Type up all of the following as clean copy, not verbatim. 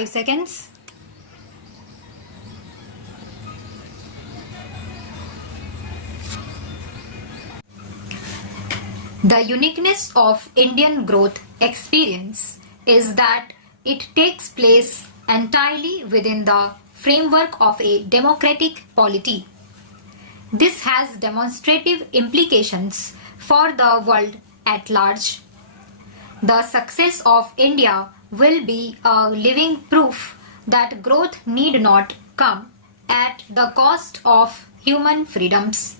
5 seconds. The uniqueness of Indian growth experience is that it takes place entirely within the framework of a democratic polity. This has demonstrative implications for the world at large. The success of India will be a living proof that growth need not come at the cost of human freedoms.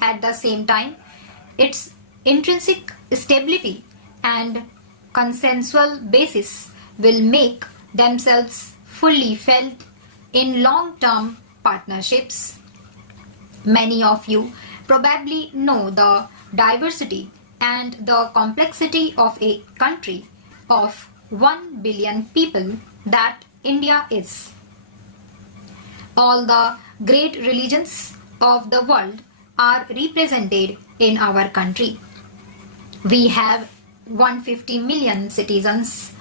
At the same time, its intrinsic stability and consensual basis will make themselves fully felt in long-term partnerships. Many of you probably know the diversity and the complexity of a country of 1 billion people that India is. All the great religions of the world are represented in our country. We have 150 million citizens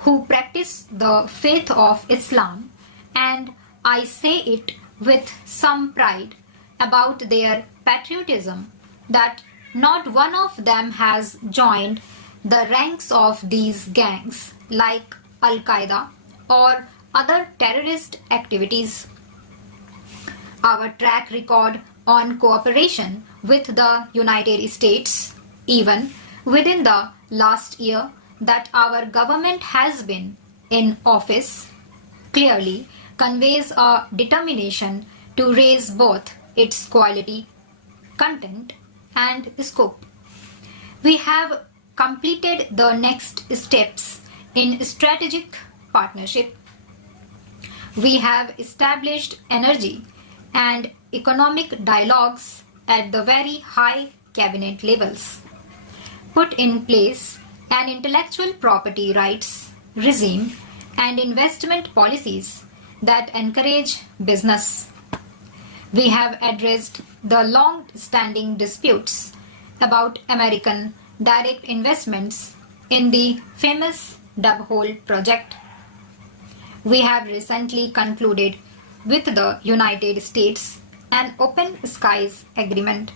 who practice the faith of Islam, and I say it with some pride about their patriotism that not one of them has joined the ranks of these gangs like Al-Qaeda or other terrorist activities. Our track record on cooperation with the United States, even within the last year that our government has been in office, clearly conveys a determination to raise both its quality, content, and scope. We have completed the next steps in strategic partnership. We have established energy and economic dialogues at the very high cabinet levels, put in place an intellectual property rights regime and investment policies that encourage business. We have addressed the long-standing disputes about American direct investments in the famous Dub Hole project. We have recently concluded with the United States an open skies agreement.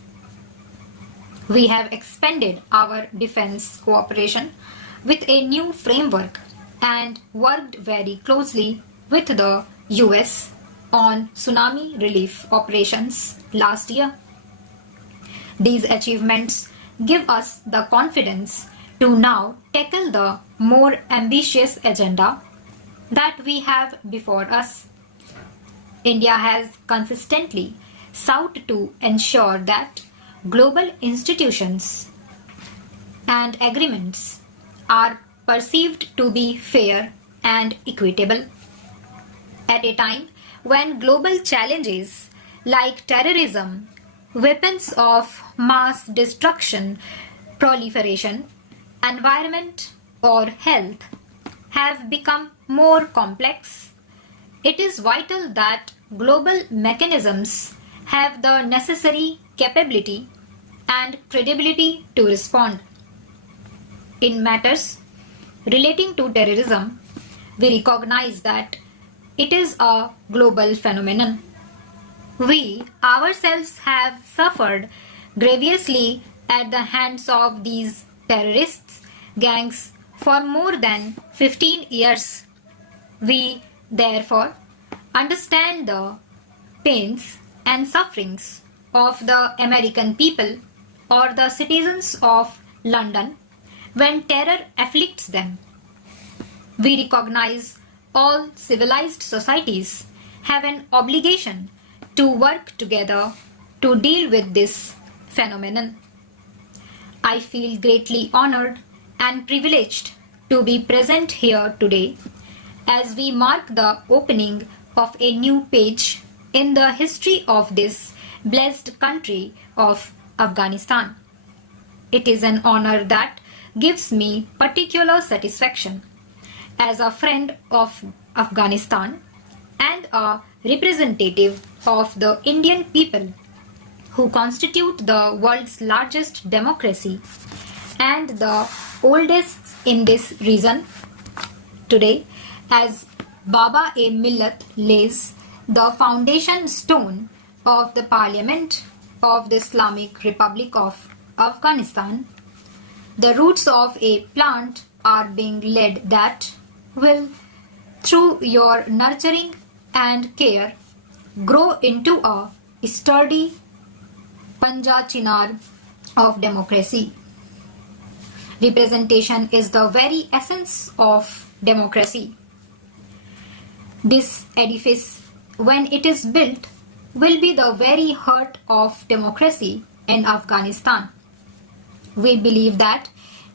We have expanded our defense cooperation with a new framework and worked very closely with the US on tsunami relief operations last year. These achievements give us the confidence to now tackle the more ambitious agenda that we have before us. India has consistently sought to ensure that global institutions and agreements are perceived to be fair and equitable. At a time when global challenges like terrorism, weapons of mass destruction, proliferation, environment, or health have become more complex, it is vital that global mechanisms have the necessary capability and credibility to respond. In matters relating to terrorism, we recognize that it is a global phenomenon. We ourselves have suffered grievously at the hands of these terrorists gangs for more than 15 years. We, therefore, understand the pains and sufferings of the American people or the citizens of London when terror afflicts them. We recognize all civilized societies have an obligation to work together to deal with this phenomenon. I feel greatly honored and privileged to be present here today as we mark the opening of a new page in the history of this blessed country of Afghanistan. It is an honor that gives me particular satisfaction as a friend of Afghanistan and a representative of the Indian people who constitute the world's largest democracy and the oldest in this region. Today, as Baba-e Millat lays the foundation stone of the Parliament of the Islamic Republic of Afghanistan. The roots of a plant are being laid that will, through your nurturing and care, grow into a sturdy Panja Chinar of democracy. Representation is the very essence of democracy. This edifice, when it is built, will be the very heart of democracy in Afghanistan. We believe that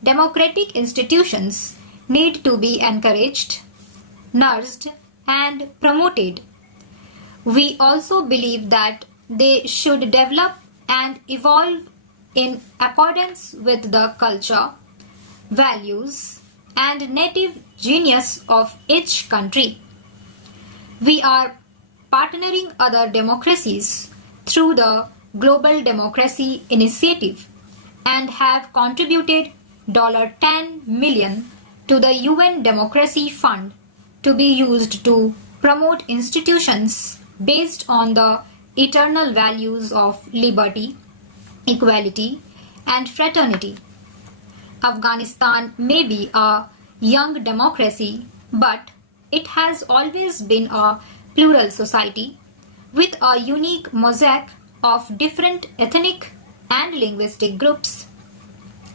democratic institutions need to be encouraged, nursed, and promoted. We also believe that they should develop and evolve in accordance with the culture, values, and native genius of each country. We are partnering other democracies through the Global Democracy Initiative and have contributed $10 million to the UN Democracy Fund to be used to promote institutions based on the eternal values of liberty, equality, and fraternity. Afghanistan may be a young democracy, but it has always been a plural society with a unique mosaic of different ethnic and linguistic groups.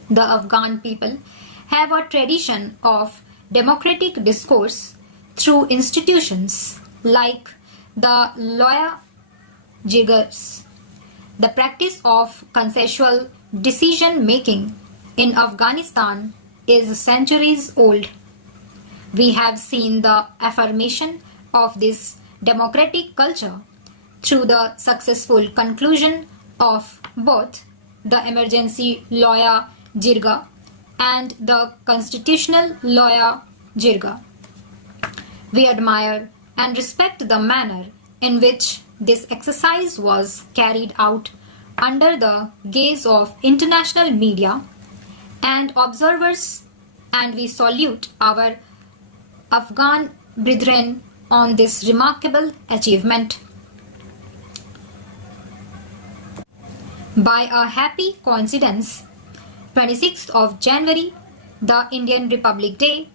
The Afghan people have a tradition of democratic discourse through institutions like the Loya Jirgas. The practice of consensual decision making in Afghanistan is centuries old. We have seen the affirmation of this democratic culture through the successful conclusion of both the emergency Loya Jirga and the constitutional Loya Jirga. We admire and respect the manner in which this exercise was carried out under the gaze of international media and observers, and we salute our Afghan brethren on this remarkable achievement. By a happy coincidence, 26th of January, the Indian Republic Day,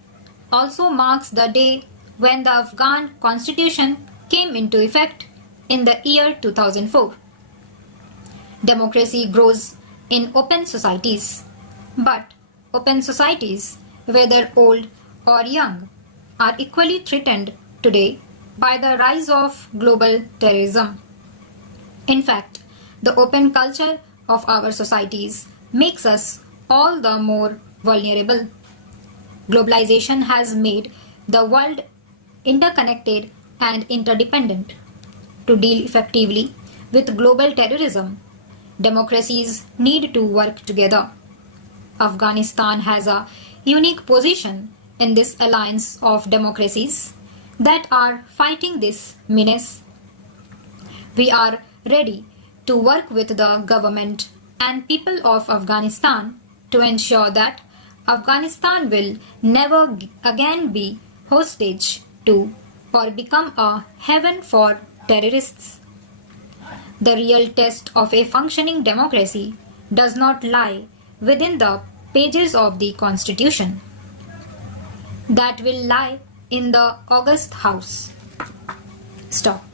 also marks the day when the Afghan constitution came into effect in the year 2004. Democracy grows in open societies, but open societies, whether old or young, are equally threatened today by the rise of global terrorism. In fact, the open culture of our societies makes us all the more vulnerable. Globalization has made the world interconnected and interdependent. To deal effectively with global terrorism, democracies need to work together. Afghanistan has a unique position in this alliance of democracies that are fighting this menace. We are ready to work with the government and people of Afghanistan to ensure that Afghanistan will never again be hostage to or become a haven for terrorists. The real test of a functioning democracy does not lie within the pages of the Constitution. That will lie in the august house. Stop.